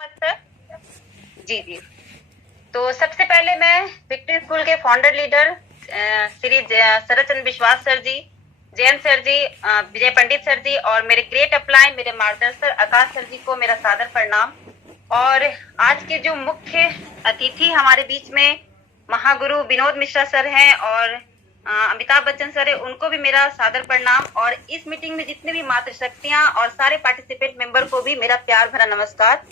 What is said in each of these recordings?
मत सर। जी जी। तो सबसे पहले मैं विक्ट्री स्कूल के फाउंडर लीडर श्री शरद चंद्र विश्वास सर जी, जैन सर जी, विजय पंडित सर जी और मेरे ग्रेट अपलाइन मेरे मार्गदर्शक आकाश सर जी को मेरा सादर प्रणाम। और आज के जो मुख्य अतिथि हमारे बीच में महागुरु विनोद मिश्रा सर हैं और अमिताभ बच्चन सर है, उनको भी मेरा सादर प्रणाम। और इस मीटिंग में जितने भी मातृशक्तियां और सारे पार्टिसिपेंट मेंबर को भी मेरा प्यार भरा नमस्कार।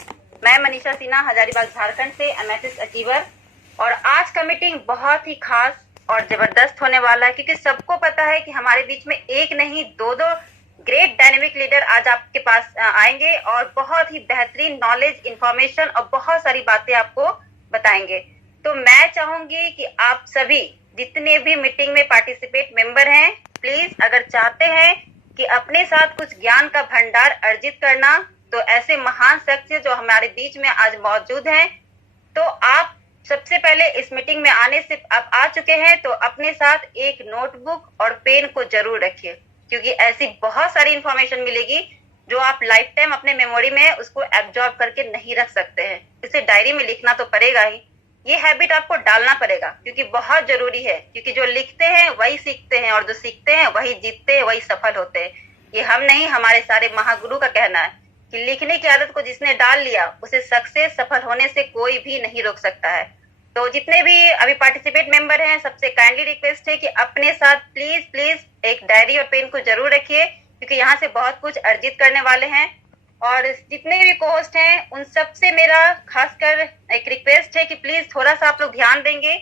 मैं मनीषा सिन्हा हजारीबाग झारखंड से एमएसएस अचीवर। और आज का मीटिंग बहुत ही खास और जबरदस्त होने वाला है, क्योंकि सबको पता है कि हमारे बीच में एक नहीं दो ग्रेट डायनेमिक लीडर आज आपके पास आएंगे और बहुत ही बेहतरीन नॉलेज, इंफॉर्मेशन और बहुत सारी बातें आपको बताएंगे। तो मैं चाहूंगी कि आप सभी जितने भी मीटिंग में पार्टिसिपेट मेंबर हैं, प्लीज अगर चाहते हैं कि अपने साथ कुछ ज्ञान का भंडार अर्जित करना, तो ऐसे महान शख्स जो हमारे बीच में आज मौजूद हैं, तो आप सबसे पहले इस मीटिंग में आने से आप आ चुके हैं तो अपने साथ एक नोटबुक और पेन को जरूर रखिए, क्योंकि ऐसी बहुत सारी इंफॉर्मेशन मिलेगी जो आप लाइफ टाइम अपने मेमोरी में उसको एब्जॉर्ब करके नहीं रख सकते हैं। इसे डायरी में लिखना तो पड़ेगा ही, ये हैबिट आपको डालना पड़ेगा, क्योंकि बहुत जरूरी है। क्योंकि जो लिखते हैं वही सीखते हैं और जो सीखते हैं वही जीतते हैं, वही सफल होते हैं। ये हम नहीं, हमारे सारे महागुरु का कहना है कि लिखने की आदत को जिसने डाल लिया उसे सक्सेस, सफल होने से कोई भी नहीं रोक सकता है। तो जितने भी अभी पार्टिसिपेट मेंबर हैं, सबसे काइंडली रिक्वेस्ट है कि अपने साथ प्लीज प्लीज एक डायरी और पेन को जरूर रखिए, क्योंकि यहाँ से बहुत कुछ अर्जित करने वाले हैं। और जितने भी कोस्ट हैं उन सबसे मेरा खासकर एक रिक्वेस्ट है कि प्लीज थोड़ा सा आप लोग ध्यान देंगे।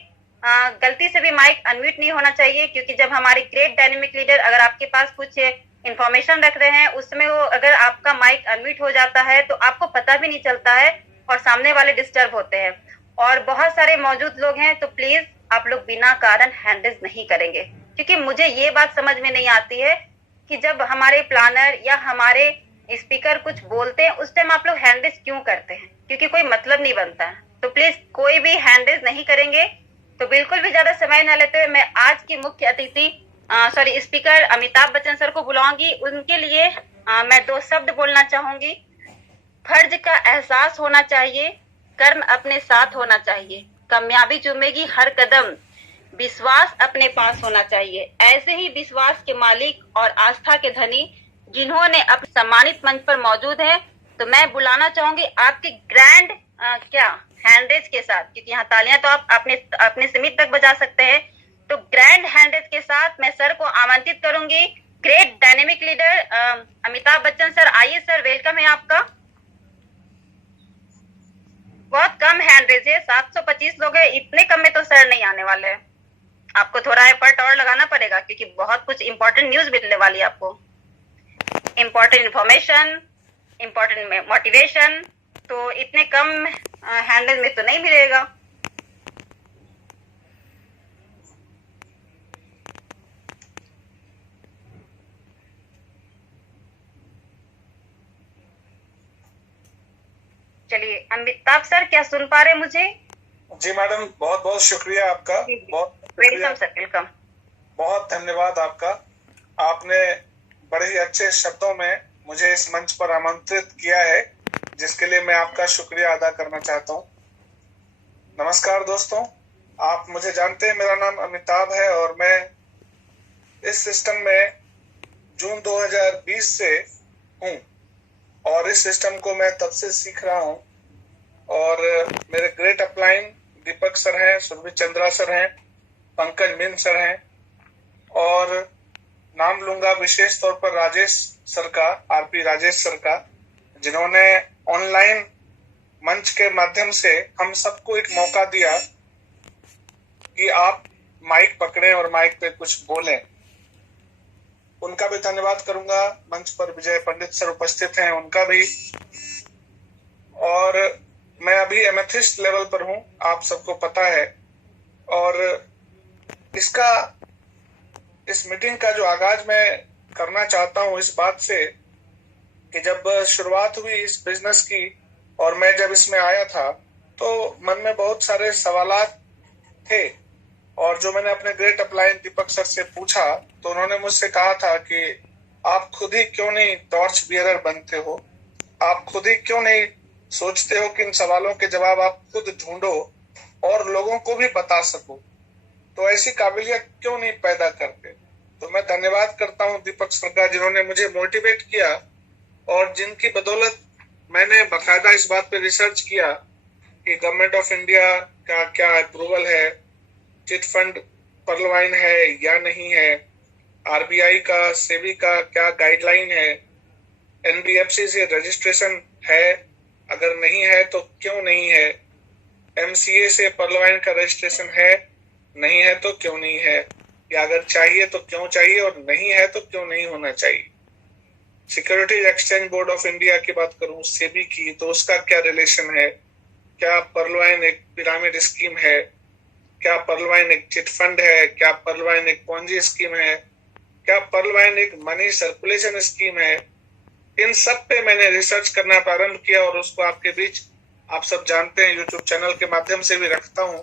गलती से भी माइक अनम्यूट नहीं होना चाहिए, क्योंकि जब हमारे ग्रेट डायनेमिक लीडर अगर आपके पास कुछ इंफॉर्मेशन रख रहे हैं, उसमें वो अगर आपका माइक अनम्यूट हो जाता है तो आपको पता भी नहीं चलता है और सामने वाले डिस्टर्ब होते हैं। और बहुत सारे मौजूद लोग हैं, तो प्लीज आप लोग बिना कारण हैंड रेज नहीं करेंगे, क्योंकि मुझे ये बात समझ में नहीं आती है कि जब हमारे प्लानर या हमारे स्पीकर कुछ बोलते हैं उस टाइम आप लोग हैंड रेज क्यों करते हैं, क्योंकि कोई मतलब नहीं बनता है। तो प्लीज कोई भी हैंड रेज नहीं करेंगे। तो बिल्कुल भी ज्यादा समय न लेते हुए मैं आज की मुख्य अतिथि स्पीकर अमिताभ बच्चन सर को बुलाऊंगी। उनके लिए मैं 2 शब्द बोलना चाहूंगी। फर्ज का एहसास होना चाहिए, कर्म अपने साथ होना चाहिए, कामयाबी चूमेगी हर कदम, विश्वास अपने पास होना चाहिए। ऐसे ही विश्वास के मालिक और आस्था के धनी जिन्होंने अपने सम्मानित मंच पर मौजूद है, तो मैं बुलाना चाहूंगी आपके ग्रैंड हैंडरेज के साथ, क्योंकि यहाँ तालियां तो आप अपने सीमित तक बजा सकते हैं। तो ग्रैंड हैंडरेज के साथ मैं सर को आमंत्रित करूंगी। Great dynamic leader Amitabh Bachchan sir, आइए सर, वेलकम है आपका। बहुत कम हैंडरेज है, 725 लोग है, इतने कम में तो सर नहीं आने वाले हैं। आपको थोड़ा एफर्ट और लगाना पड़ेगा, क्योंकि बहुत कुछ इंपॉर्टेंट न्यूज मिलने वाली है आपको, इंपॉर्टेंट इंफॉर्मेशन, इंपॉर्टेंट मोटिवेशन। तो इतने कम हैंडल में तो नहीं मिलेगा। चलिए अमिताभ सर, क्या सुन पा रहे मुझे? जी मैडम, बहुत बहुत शुक्रिया आपका। Welcome sir, welcome. बहुत धन्यवाद आपका। आपने बड़े ही अच्छे शब्दों में मुझे इस मंच पर आमंत्रित किया है, जिसके लिए मैं आपका शुक्रिया अदा करना चाहता हूँ। नमस्कार दोस्तों, आप मुझे जानते हैं, मेरा नाम अमिताभ है और मैं इस सिस्टम में जून 2020 से हूँ और इस सिस्टम को मैं तब से सीख रहा हूँ। और मेरे ग्रेट अपलाइन दीपक सर हैं, सुरभि चंद्रा सर हैं, पंकज मिन सर हैं, और नाम लूंगा विशेष तौर पर राजेश सर का, आरपी राजेश सर का, जिन्होंने ऑनलाइन मंच के माध्यम से हम सबको एक मौका दिया कि आप माइक पकड़ें और माइक पे कुछ बोलें। उनका भी धन्यवाद करूंगा। मंच पर विजय पंडित सर उपस्थित हैं, उनका भी। और मैं अभी एमेथिस्ट लेवल पर हूं, आप सबको पता है। और इस मीटिंग का जो आगाज मैं करना चाहता हूं इस बात से कि जब शुरुआत हुई इस बिजनेस की और मैं जब इसमें आया था, तो मन में बहुत सारे सवालात थे। और जो मैंने अपने ग्रेट अपलाइन दीपक सर से पूछा, तो उन्होंने मुझसे कहा था कि आप खुद ही क्यों नहीं टॉर्च बियरर बनते हो, आप खुद ही क्यों नहीं सोचते हो कि इन सवालों के जवाब आप खुद ढूंढो और लोगों को भी बता सको, तो ऐसी काबिलियत क्यों नहीं पैदा करते। तो मैं धन्यवाद करता हूं दीपक सर का, जिन्होंने मुझे मोटिवेट किया और जिनकी बदौलत मैंने बाकायदा इस बात पे रिसर्च किया कि गवर्नमेंट ऑफ इंडिया का क्या अप्रूवल है, चिट फंड पर्लवाइन है या नहीं है, आरबीआई का, सेबी का क्या गाइडलाइन है, एनबीएफसी से रजिस्ट्रेशन है, अगर नहीं है तो क्यों नहीं है, एमसीए से पर्लवाइन का रजिस्ट्रेशन है, नहीं है तो क्यों नहीं है, या अगर चाहिए तो क्यों चाहिए और नहीं है तो क्यों नहीं होना चाहिए। Securities exchange board of India की बात करूं, सेबी की, तो उसका क्या रिलेशन है, क्या पर्लवाइन एक पिरामिड स्कीम है, क्या पर्लवाइन एक चिट फंड है, क्या पर्लवाइन एक पॉन्जी स्कीम है, क्या पर्लवाइन एक मनी सर्कुलेशन स्कीम है। इन सब पे मैंने रिसर्च करना प्रारंभ किया और उसको आपके बीच, आप सब जानते हैं, यूट्यूब चैनल के माध्यम से भी रखता हूं,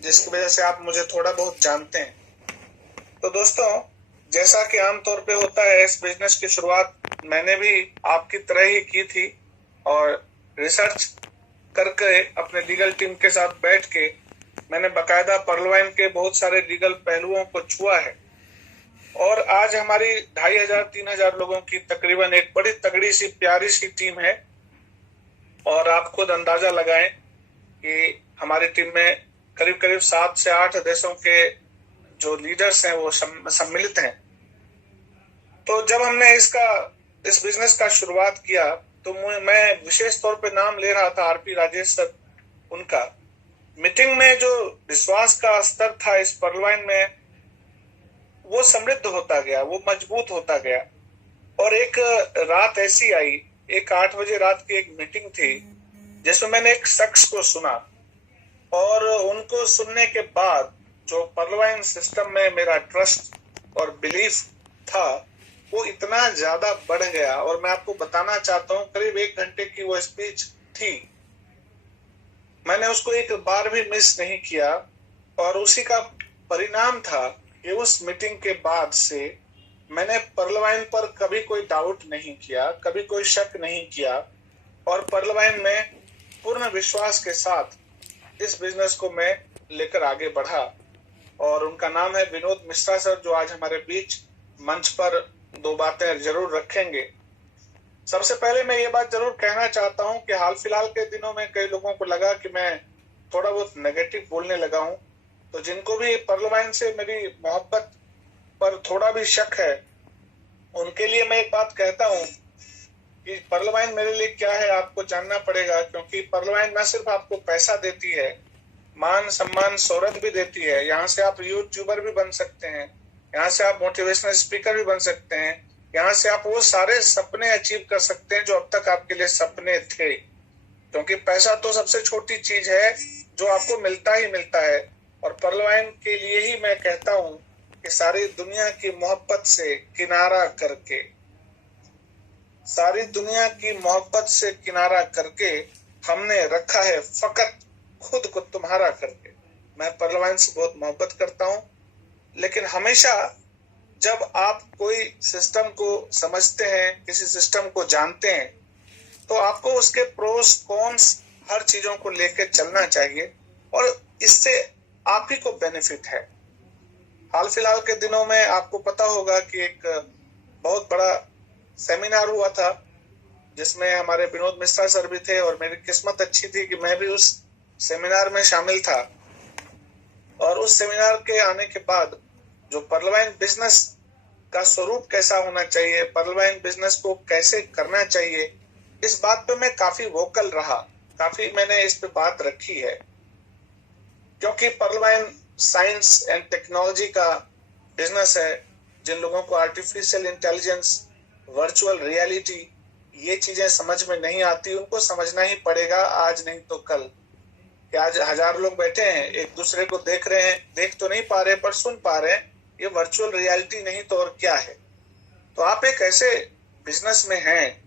जिसकी वजह से आप मुझे थोड़ा बहुत जानते हैं। तो दोस्तों, जैसा कि आमतौर पे होता है, इस बिजनेस की शुरुआत मैंने भी आपकी तरह ही की थी और रिसर्च करके अपने लीगल टीम के साथ बैठ के मैंने बकायदा पर्लवाइन के बहुत सारे लीगल पहलुओं को छुआ है और आज हमारी 2500-3000 लोगों की तकरीबन एक बड़ी तगड़ी सी प्यारी सी टीम है। और आप खुद अंदाजा लगाएं कि हमारी टीम में करीब करीब 7 से 8 देशों के जो लीडर्स हैं वो सम्मिलित हैं। तो जब हमने इस बिजनेस का शुरुआत किया तो मैं विशेष तौर पे नाम ले रहा था आरपी राजेश सर, उनका। मीटिंग में जो विश्वास का स्तर था इस पर्लवाइन में, वो समृद्ध होता गया, वो मजबूत होता गया। और एक रात ऐसी आई, एक 8 बजे रात की एक मीटिंग थी जिसमें मैंने एक शख्स को सुना और उनको सुनने के बाद जो पर्लवाइन सिस्टम में मेरा ट्रस्ट और बिलीफ था वो इतना ज्यादा बढ़ गया। और मैं आपको बताना चाहता हूँ, करीब 1 घंटे की वो स्पीच थी, मैंने उसको एक बार भी मिस नहीं किया। और उसी का परिणाम था कि उस मीटिंग के बाद से मैंने पर्लवाइन पर कभी कोई डाउट नहीं किया, कभी कोई शक नहीं किया और पर्लवाइन में पूर्ण विश्वास के साथ इस बिजनेस को मैं लेकर आगे बढ़ा। और उनका नाम है विनोद मिश्रा सर, जो आज हमारे बीच मंच पर 2 बातें जरूर रखेंगे। सबसे पहले मैं ये बात जरूर कहना चाहता हूं कि हाल फिलहाल के दिनों में कई लोगों को लगा कि मैं थोड़ा बहुत नेगेटिव बोलने लगा हूं, तो जिनको भी पर्लवाइन से मेरी मोहब्बत पर थोड़ा भी शक है, उनके लिए मैं एक बात कहता हूं कि पर्लवाइन मेरे लिए क्या है आपको जानना पड़ेगा। क्योंकि पर्लवाइन न सिर्फ आपको पैसा देती है, मान सम्मान शोहरत भी देती है। यहाँ से आप यूट्यूबर भी बन सकते हैं, यहाँ से आप मोटिवेशनल स्पीकर भी बन सकते हैं, यहाँ से आप वो सारे सपने अचीव कर सकते हैं जो अब तक आपके लिए सपने थे। क्योंकि पैसा तो सबसे छोटी चीज है जो आपको मिलता ही मिलता है। और पर्लवाइन के लिए ही मैं कहता हूं कि सारी दुनिया की मोहब्बत से किनारा करके, सारी दुनिया की मोहब्बत से किनारा करके हमने रखा है फकत खुद को तुम्हारा करके। मैं पर्लवाइन से बहुत मोहब्बत करता हूं, लेकिन हमेशा जब आप कोई सिस्टम को समझते हैं, किसी सिस्टम को जानते हैं, तो आपको उसके प्रोस कॉन्स हर चीजों को लेकर चलना चाहिए और इससे आप ही को बेनिफिट है। हाल फिलहाल के दिनों में आपको पता होगा कि एक बहुत बड़ा सेमिनार हुआ था जिसमें हमारे विनोद मिश्रा सर भी थे और मेरी किस्मत अच्छी थी कि मैं भी उस सेमिनार में शामिल था। और उस सेमिनार के आने के बाद जो पर्लवाइन बिजनेस का स्वरूप कैसा होना चाहिए, पर्लवाइन बिजनेस को कैसे करना चाहिए, इस बात पे मैं काफी वोकल रहा, काफी मैंने इस पे बात रखी है। क्योंकि पर्लवाइन साइंस एंड टेक्नोलॉजी का बिजनेस है। जिन लोगों को आर्टिफिशियल इंटेलिजेंस, वर्चुअल रियलिटी, ये चीजें समझ में नहीं आती, उनको समझना ही पड़ेगा आज नहीं तो कल। कि आज 1000 लोग बैठे हैं, एक दूसरे को देख रहे हैं, देख तो नहीं पा रहे पर सुन पा रहे हैं, ये वर्चुअल रियलिटी नहीं तो और क्या है। तो आप एक ऐसे बिजनेस में हैं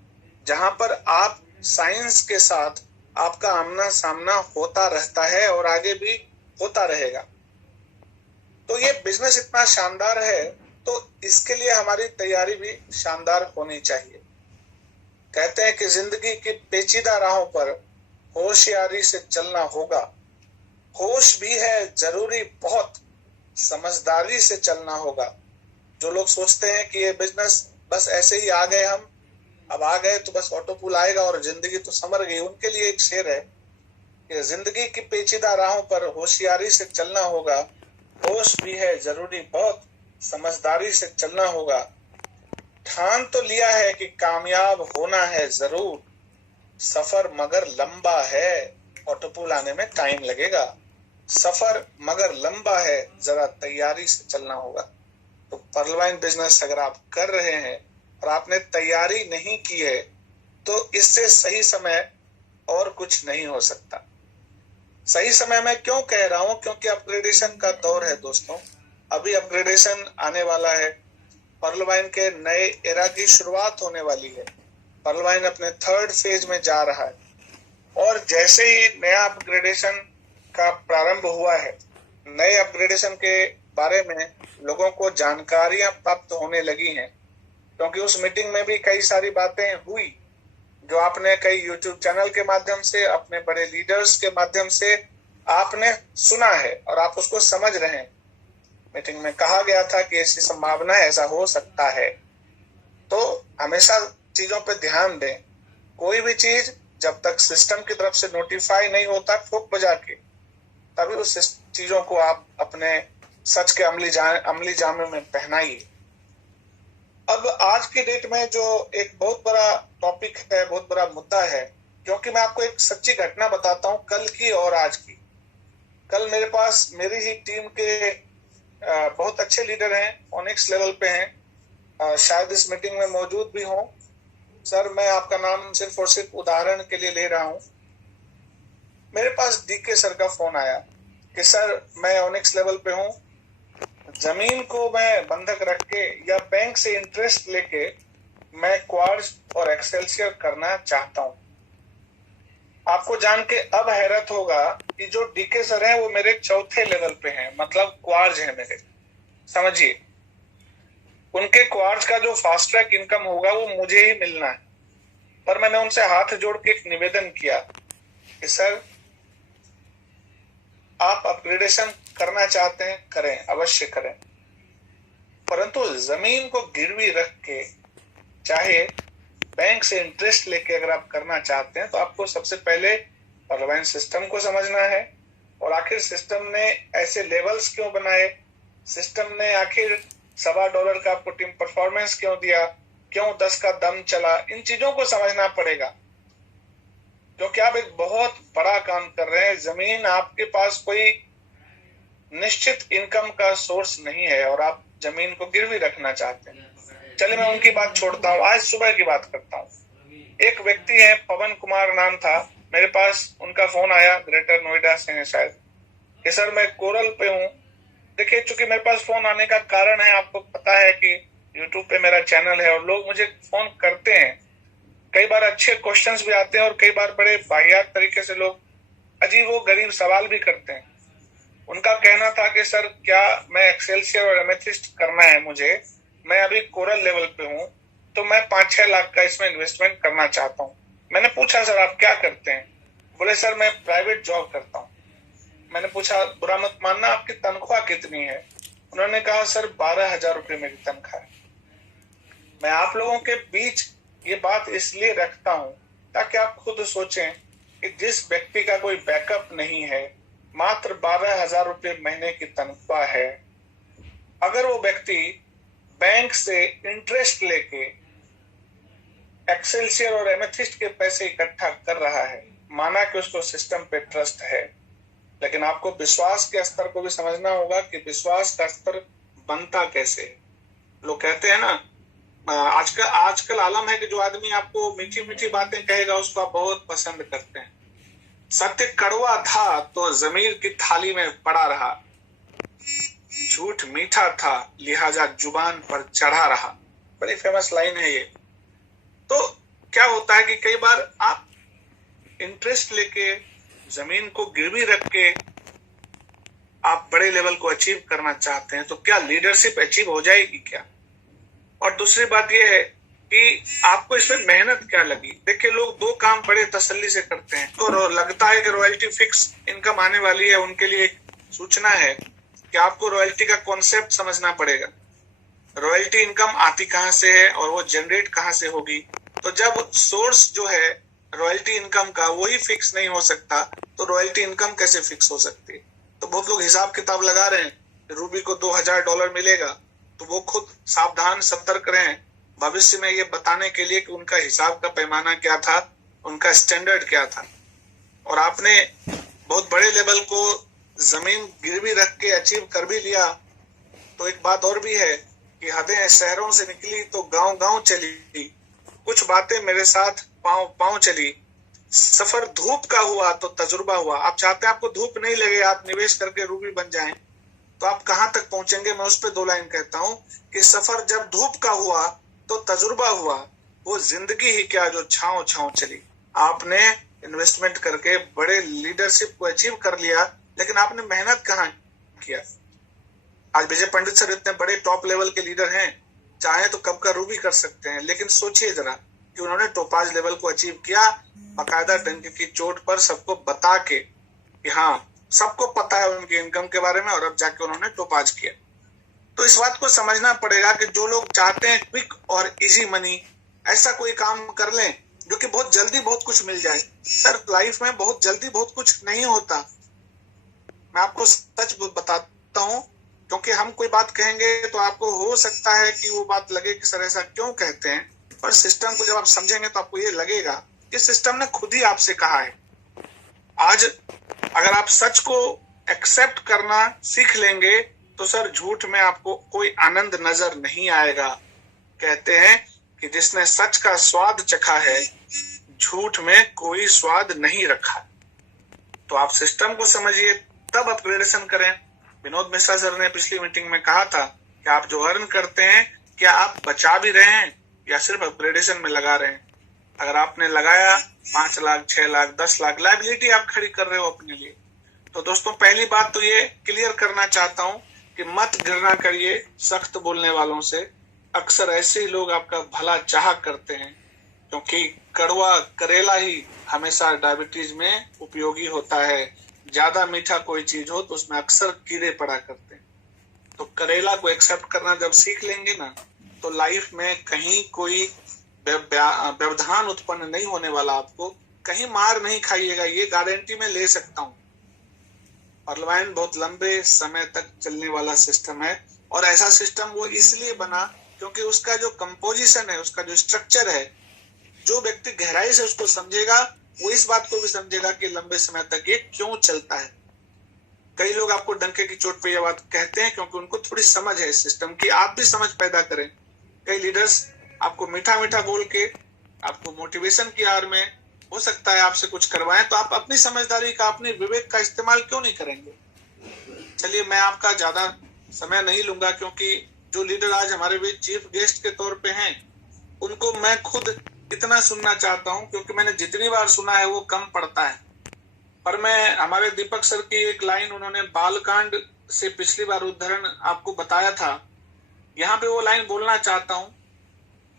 जहां पर आप साइंस के साथ आपका आमना सामना होता रहता है और आगे भी होता रहेगा। तो ये बिजनेस इतना शानदार है, तो इसके लिए हमारी तैयारी भी शानदार होनी चाहिए। कहते हैं कि जिंदगी की पेचीदा राहों पर होशियारी से चलना होगा। होश भी है जरूरी बहुत, समझदारी से चलना होगा। जो लोग सोचते हैं कि ये बिजनेस बस ऐसे ही आ गए, हम अब आ गए तो बस ऑटो पुल आएगा और जिंदगी तो संवर गई, उनके लिए एक शेर है कि जिंदगी की पेचीदा राहों पर होशियारी से चलना होगा। होश भी है जरूरी बहुत, समझदारी से चलना होगा। ठान तो लिया है कि कामयाब होना है जरूर, सफर मगर लंबा है, ऑटो पुल आने में टाइम लगेगा। सफर मगर लंबा है, जरा तैयारी से चलना होगा। तो पर्ल वाइन बिजनेस अगर आप कर रहे हैं और आपने तैयारी नहीं की है तो इससे सही समय और कुछ नहीं हो सकता। सही समय मैं क्यों कह रहा हूं? क्योंकि अपग्रेडेशन का दौर है दोस्तों, अभी अपग्रेडेशन आने वाला है। पर्ल वाइन के नए एरा की शुरुआत होने वाली है। पर्ल वाइन अपने थर्ड फेज में जा रहा है और जैसे ही नया अपग्रेडेशन का प्रारंभ हुआ है, नए अपग्रेडेशन के बारे में लोगों को जानकारियां प्राप्त होने लगी हैं, क्योंकि उस मीटिंग में भी कई सारी बातें हुई जो आपने कई यूट्यूब चैनल के माध्यम से, अपने बड़े लीडर्स के माध्यम से आपने सुना है और आप उसको समझ रहे हैं। मीटिंग में कहा गया था कि ऐसी संभावना है, ऐसा हो सकता है। तो हमेशा चीजों पे ध्यान दें। कोई भी चीज जब तक सिस्टम की तरफ से नोटिफाई नहीं होता ठोक बजा के, तभी उस चीजों को आप अपने सच के अमली जामे में पहनाइए। अब आज की डेट में जो एक बहुत बड़ा टॉपिक है, बहुत बड़ा मुद्दा है, क्योंकि मैं आपको एक सच्ची घटना बताता हूं, कल की और आज की। कल मेरे पास मेरी ही टीम के बहुत अच्छे लीडर हैं, ओनिक्स लेवल पे हैं, शायद इस मीटिंग में मौजूद भी हों। सर, मैं आपका नाम सिर्फ और सिर्फ उदाहरण के लिए ले रहा हूं। मेरे पास डीके सर का फोन आया कि सर मैं ओनिक्स लेवल पे हूं, जमीन को मैं बंधक रख के या बैंक से इंटरेस्ट लेके मैं क्वार्ट्ज और एक्सेल्सियर करना चाहता हूं। आपको जान के अब हैरत होगा कि जो डीके सर हैं वो मेरे चौथे लेवल पे हैं, मतलब क्वार्ट्ज है मेरे। समझिए, उनके क्वार्ट्ज का जो फास्ट ट्रैक इनकम होगा वो मुझे ही मिलना है। पर मैंने उनसे हाथ जोड़ के एक निवेदन किया कि सर, आप अपग्रेडेशन करना चाहते हैं, करें, अवश्य करें, परंतु जमीन को गिरवी रख के, चाहे बैंक से इंटरेस्ट लेके अगर आप करना चाहते हैं, तो आपको सबसे पहले पर्ल वाइन सिस्टम को समझना है। और आखिर सिस्टम ने ऐसे लेवल्स क्यों बनाए, सिस्टम ने आखिर $1.25 का आपको टीम परफॉर्मेंस क्यों दिया, क्यों 10 का दम चला, इन चीजों को समझना पड़ेगा। क्योंकि आप एक बहुत बड़ा काम कर रहे हैं। जमीन आपके पास कोई निश्चित इनकम का सोर्स नहीं है और आप जमीन को गिरवी रखना चाहते हैं। चलिए मैं उनकी बात छोड़ता हूँ, आज सुबह की बात करता हूँ। एक व्यक्ति है, पवन कुमार नाम था, मेरे पास उनका फोन आया, ग्रेटर नोएडा से है शायद, कि सर मैं कोरल पे हूँ। देखिए, चूंकि मेरे पास फोन आने का कारण है, आपको पता है कि यूट्यूब पे मेरा चैनल है और लोग मुझे फोन करते हैं। कई बार अच्छे क्वेश्चंस भी आते हैं और कई बार बड़े वाहियात तरीके से लोग अजीब व गरीब सवाल भी करते हैं। उनका कहना था कि सर, क्या मैं एक्सेल्सियर और एमेथिस्ट करना है मुझे, मैं अभी कोरल लेवल पे हूँ, तो मैं 5-6 लाख का इसमें इन्वेस्टमेंट करना चाहता हूँ। मैंने पूछा सर आप क्या करते हैं? बोले सर मैं प्राइवेट जॉब करता हूँ। मैंने पूछा बुरा मत मानना, आपकी तनख्वाह कितनी है? उन्होंने कहा सर 12,000 रुपये मेरी तनख्वाह है। मैं आप लोगों के बीच ये बात इसलिए रखता हूं ताकि आप खुद सोचें कि जिस व्यक्ति का कोई बैकअप नहीं है, मात्र 12,000 रुपये महीने की तनख्वाह है, अगर वो व्यक्ति बैंक से इंटरेस्ट लेके एक्सेल्सियर और एमेथिस्ट के पैसे इकट्ठा कर रहा है, माना कि उसको सिस्टम पे ट्रस्ट है, लेकिन आपको विश्वास के स्तर को भी समझना होगा कि विश्वास का स्तर बनता कैसे। लोग कहते हैं ना, आजकल आलम है कि जो आदमी आपको मीठी मीठी बातें कहेगा उसको आप बहुत पसंद करते हैं। सत्य कड़वा था तो जमीर की थाली में पड़ा रहा, झूठ मीठा था लिहाजा जुबान पर चढ़ा रहा। बड़ी फेमस लाइन है ये। तो क्या होता है कि कई बार आप इंटरेस्ट लेके, जमीन को गिरवी रख के आप बड़े लेवल को अचीव करना चाहते हैं, तो क्या लीडरशिप अचीव हो जाएगी क्या? और दूसरी बात यह है कि आपको इसमें मेहनत क्या लगी। देखिए, लोग दो काम बड़े तसल्ली से करते हैं, तो लगता है कि रॉयल्टी फिक्स इनकम आने वाली है, उनके लिए एक सूचना है कि आपको रॉयल्टी का कॉन्सेप्ट समझना पड़ेगा। रॉयल्टी इनकम आती कहां से है और वो जनरेट कहां से होगी। तो जब सोर्स जो है रॉयल्टी इनकम का वही फिक्स नहीं हो सकता, तो रॉयल्टी इनकम कैसे फिक्स हो सकती है। तो बहुत लोग हिसाब किताब लगा रहे हैं, रूबी को $2000 मिलेगा, तो वो खुद सावधान सतर्क रहें भविष्य में ये बताने के लिए कि उनका हिसाब का पैमाना क्या था, उनका स्टैंडर्ड क्या था। और आपने बहुत बड़े लेवल को जमीन गिरवी रख के अचीव कर भी लिया, तो एक बात और भी है कि हदें शहरों से निकली तो गांव गांव चली, कुछ बातें मेरे साथ पांव पांव चली। सफर धूप का हुआ तो तजुर्बा हुआ। आप चाहते हैं आपको धूप नहीं लगे, आप निवेश करके रूबी बन जाएं, तो आप कहां तक पहुंचेंगे। मैं उस पर 2 लाइन कहता हूं कि सफर जब धूप का हुआ तो तजुर्बा हुआ, वो जिंदगी ही क्या जो छांव छांव चली। आपने इन्वेस्टमेंट करके बड़े लीडरशिप को अचीव कर लिया, लेकिन आपने मेहनत कहाँ किया। आज विजय पंडित सर इतने बड़े टॉप लेवल के लीडर हैं, चाहे तो कब का रूबी कर सकते हैं, लेकिन सोचिए जरा कि उन्होंने टोपाज लेवल को अचीव किया, बाकायदा डंके की चोट पर सबको बता के कि हाँ सबको पता है उनकी इनकम के बारे में, और अब जाके उन्होंने टोपाज किया। तो इस बात को समझना पड़ेगा कि जो लोग चाहते हैं क्विक और इजी मनी, ऐसा कोई काम कर लें जो कि बहुत जल्दी बहुत कुछ मिल जाए। सर लाइफ में बहुत जल्दी बहुत कुछ नहीं होता, मैं आपको सच बताता हूं, क्योंकि हम कोई बात कहेंगे तो आपको हो सकता है कि वो बात लगे कि सर ऐसा क्यों कहते हैं, पर सिस्टम को जब आप समझेंगे तो आपको ये लगेगा कि सिस्टम ने खुद ही आपसे कहा है। आज अगर आप सच को एक्सेप्ट करना सीख लेंगे तो सर झूठ में आपको कोई आनंद नजर नहीं आएगा। कहते हैं कि जिसने सच का स्वाद चखा है, झूठ में कोई स्वाद नहीं रखा। तो आप सिस्टम को समझिए, तब अपग्रेडेशन करें। विनोद मिश्रा सर ने पिछली मीटिंग में कहा था कि आप जो अर्न करते हैं, क्या आप बचा भी रहे हैं या सिर्फ अपग्रेडेशन में लगा रहे हैं। अगर आपने लगाया 5 लाख, 6 लाख, 10 लाख लायबिलिटी आप खड़ी कर रहे हो अपने लिए। तो दोस्तों, पहली बात तो ये क्लियर करना चाहता हूं कि मत घृणा करिए सख्त बोलने वालों से। अक्सर ऐसे ही लोग आपका भला चाह करते हैं, क्योंकि कड़वा करेला ही हमेशा डायबिटीज में उपयोगी होता है। ज्यादा मीठा कोई चीज हो तो उसमें अक्सर कीड़े पड़ा करते हैं। तो करेला को एक्सेप्ट करना जब सीख लेंगे ना, तो लाइफ में कहीं कोई व्यवधान उत्पन्न नहीं होने वाला। आपको कहीं मार नहीं खाइएगा, ये गारंटी मैं ले सकता हूँ। पार्लियामेंट बहुत लंबे समय तक चलने वाला सिस्टम है, और ऐसा सिस्टम वो इसलिए बना क्योंकि उसका जो कंपोजिशन है, उसका जो स्ट्रक्चर है, जो व्यक्ति गहराई से उसको समझेगा वो इस बात को भी समझेगा कि लंबे समय तक ये क्यों चलता है। कई लोग आपको डंके की चोट पे ये बात कहते हैं क्योंकि उनको थोड़ी समझ है इस सिस्टम की। आप भी समझ पैदा करें। कई लीडर्स आपको मीठा मीठा बोल के आपको मोटिवेशन की आड़ में हो सकता है आपसे कुछ करवाएं, तो आप अपनी समझदारी का, अपने विवेक का इस्तेमाल क्यों नहीं करेंगे। चलिए, मैं आपका ज्यादा समय नहीं लूंगा, क्योंकि जो लीडर आज हमारे बीच चीफ गेस्ट के तौर पे हैं, उनको मैं खुद इतना सुनना चाहता हूं, क्योंकि मैंने जितनी बार सुना है वो कम पड़ता है। पर मैं हमारे दीपक सर की एक लाइन, उन्होंने बालकांड से पिछली बार उदाहरण आपको बताया था, यहाँ पे वो लाइन बोलना चाहता हूँ।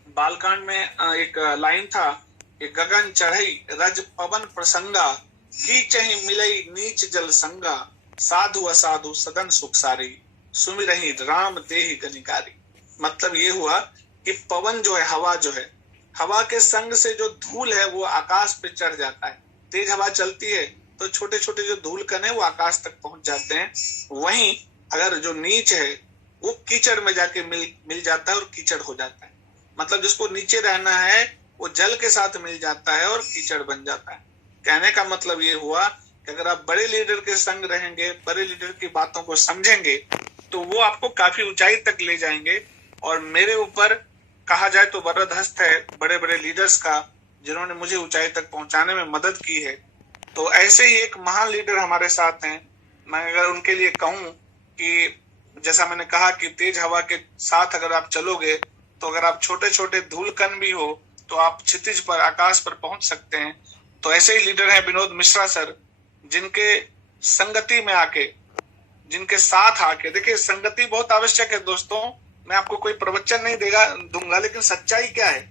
बालकांड में एक लाइन था कि गगन चढ़ई रज पवन प्रसंगा, कीचहि मिलई नीच जल संगा, साधु असाधु सदन सुख सारी, सुमिरहि राम देहि गनिकारी। मतलब ये हुआ कि पवन जो है, हवा जो है, हवा के संग से जो धूल है वो आकाश पे चढ़ जाता है। तेज हवा चलती है तो छोटे छोटे जो धूल कण है वो आकाश तक पहुंच जाते हैं। वहीं अगर जो नीच है वो कीचड़ में जाके मिल जाता है और कीचड़ हो जाता है। मतलब जिसको नीचे रहना है वो जल के साथ मिल जाता है और कीचड़ बन जाता है। कहने का मतलब ये हुआ कि अगर आप बड़े लीडर के संग रहेंगे, बड़े लीडर की बातों को समझेंगे, तो वो आपको काफी ऊंचाई तक ले जाएंगे। और मेरे ऊपर कहा जाए तो वरद हस्त है बड़े बड़े लीडर्स का, जिन्होंने मुझे ऊंचाई तक पहुंचाने में मदद की है। तो ऐसे ही एक महान लीडर हमारे साथ हैं। मैं अगर उनके लिए कहूं कि जैसा मैंने कहा कि तेज हवा के साथ अगर आप चलोगे, तो अगर आप छोटे छोटे धूल कण भी हो तो आप क्षितिज पर, आकाश पर पहुंच सकते हैं। तो ऐसे ही लीडर हैं विनोद मिश्रा सर, जिनके संगति में आके, जिनके साथ आके, देखिए संगति बहुत आवश्यक है दोस्तों। मैं आपको कोई प्रवचन नहीं दूंगा, लेकिन सच्चाई क्या है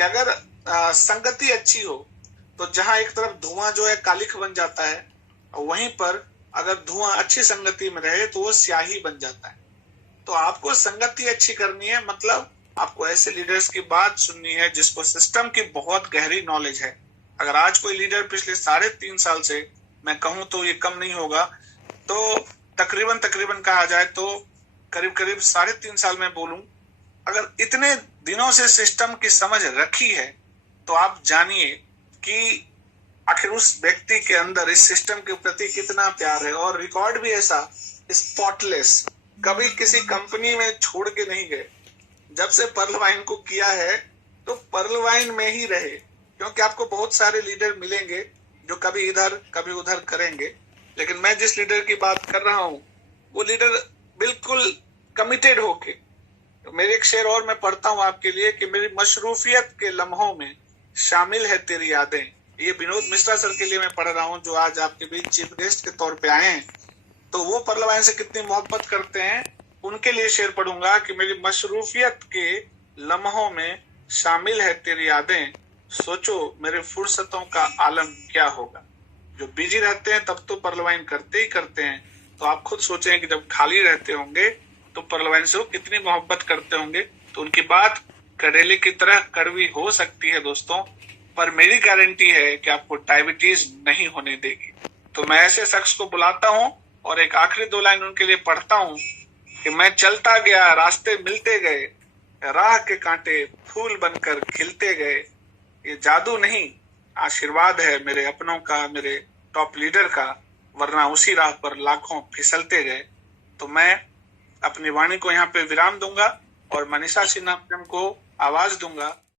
कि अगर संगति अच्छी हो तो जहां एक तरफ धुआं जो है कालिख बन जाता है, और वहीं पर अगर धुआं अच्छी संगति में रहे तो वो स्याही बन जाता है। तो आपको संगति अच्छी करनी है, मतलब आपको ऐसे लीडर्स की बात सुननी है जिसको सिस्टम की बहुत गहरी नॉलेज है। अगर आज कोई लीडर पिछले 3.5 साल से, मैं कहूं तो ये कम नहीं होगा, तो तकरीबन कहा जाए तो करीब 3.5 साल में बोलूं, अगर इतने दिनों से सिस्टम की समझ रखी है तो आप जानिए कि आखिर उस व्यक्ति के अंदर इस सिस्टम के प्रति कितना प्यार है। और रिकॉर्ड भी ऐसा स्पॉटलेस, कभी किसी कंपनी में छोड़ के नहीं गए। जब से पर्ल वाइन को किया है तो पर्ल वाइन में ही रहे, क्योंकि आपको बहुत सारे लीडर मिलेंगे जो कभी इधर कभी उधर करेंगे, लेकिन मैं जिस लीडर की बात कर रहा हूं वो लीडर बिल्कुल कमिटेड होके। तो मेरे एक शेर और मैं पढ़ता हूं आपके लिए कि मेरी मशरूफियत के लम्हों में शामिल है तेरी यादें। ये विनोद मिश्रा सर के लिए मैं पढ़ रहा हूं, जो आज आपके बीच चीफ गेस्ट के तौर पे आए हैं। तो वो पर्ल वाइन से कितनी मोहब्बत करते हैं, उनके लिए शेर पढ़ूंगा कि मेरी मशरूफियत के लम्हों में शामिल है तेरी यादें, सोचो मेरे फुर्सतों का आलम क्या होगा। जो बिजी रहते हैं तब तो पर्ल वाइन करते ही करते हैं, तो आप खुद सोचें कि जब खाली रहते होंगे तो पर्ल वाइन से वो कितनी मोहब्बत करते होंगे। तो उनकी बात करेले की तरह कड़वी हो सकती है दोस्तों, पर मेरी गारंटी है कि आपको डायबिटीज नहीं होने देगी। तो मैं ऐसे शख्स को बुलाता हूं और एक आखिरी 2 लाइन उनके लिए पढ़ता हूं कि मैं चलता गया, रास्ते मिलते गए, राह के कांटे फूल बनकर खिलते गए। ये जादू नहीं, आशीर्वाद है मेरे अपनों का, मेरे टॉप लीडर का, वरना उसी राह पर लाखों फिसलते गए। तो मैं अपनी वाणी को यहाँ पे विराम दूंगा और मनीषा सिन्हा मैडम को आवाज दूंगा।